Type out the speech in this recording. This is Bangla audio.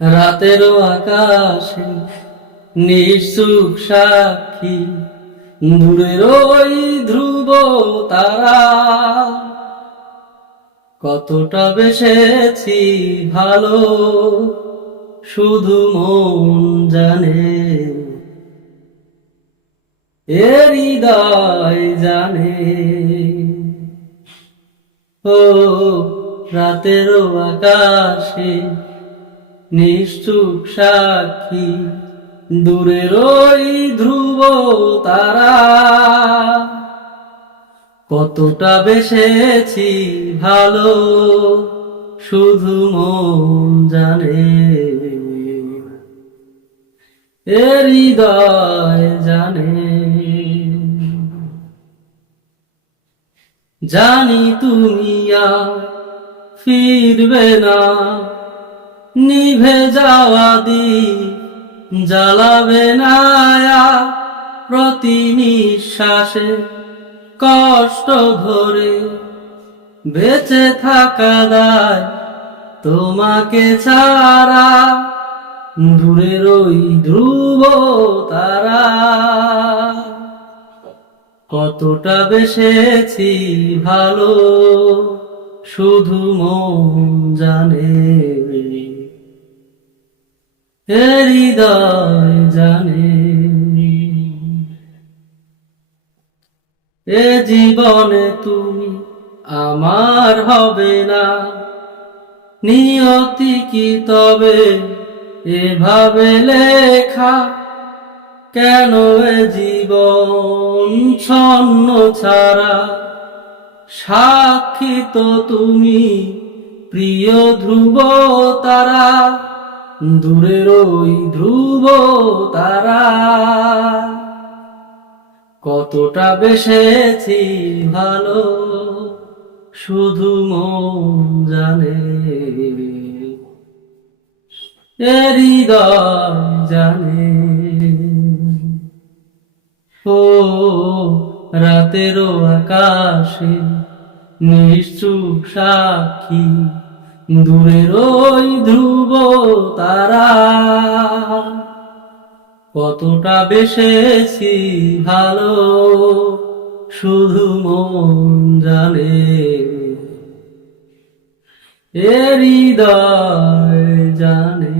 রাতেরও আকাশে নিঃসুপ সাক্ষী, দূরের ওই ধ্রুব তারা। কতটা বেসেছি ভালো শুধু মন জানে, এ হৃদয় জানে। ও রাতেরও আকাশে নিশ্চুপ সাক্ষী, দূরের ওই ধ্রুব তারা। কতটা বেসেছি ভালো শুধু মন জানে, এ হৃদয় জানে। জানি তুমি আর ফিরবে না, নিভে যাওয়া দ্বীপ জ্বালাবে না আর। প্রতি নিঃশ্বাসে কষ্ট ধরে বেঁচে থাকা দায় তোমাকে ছাড়া। দূরের ওই ধ্রুব তারা, কতটা বেসেছি ভালো শুধু মন জানে, এ হৃদয় জানে। এ জীবনে তুমি আমার হবে না, নিয়তি কি তবে এভাবে লেখা? কেন এ জীবন ছন্ন ছাড়া? সাক্ষী তো তুমি প্রিয় ধ্রুব তারা, দূরের ওই ধ্রুব তারা। কতটা বেসেছি ভালো শুধু মন জানে, এ হৃদয় জানে। ও রাতেরও আকাশে নিশ্চুপ সাক্ষী, দূরের ওই ধ্রুব তারা। কতটা বেসেছি ভালো শুধু মন জানে, এ হৃদয় জানে।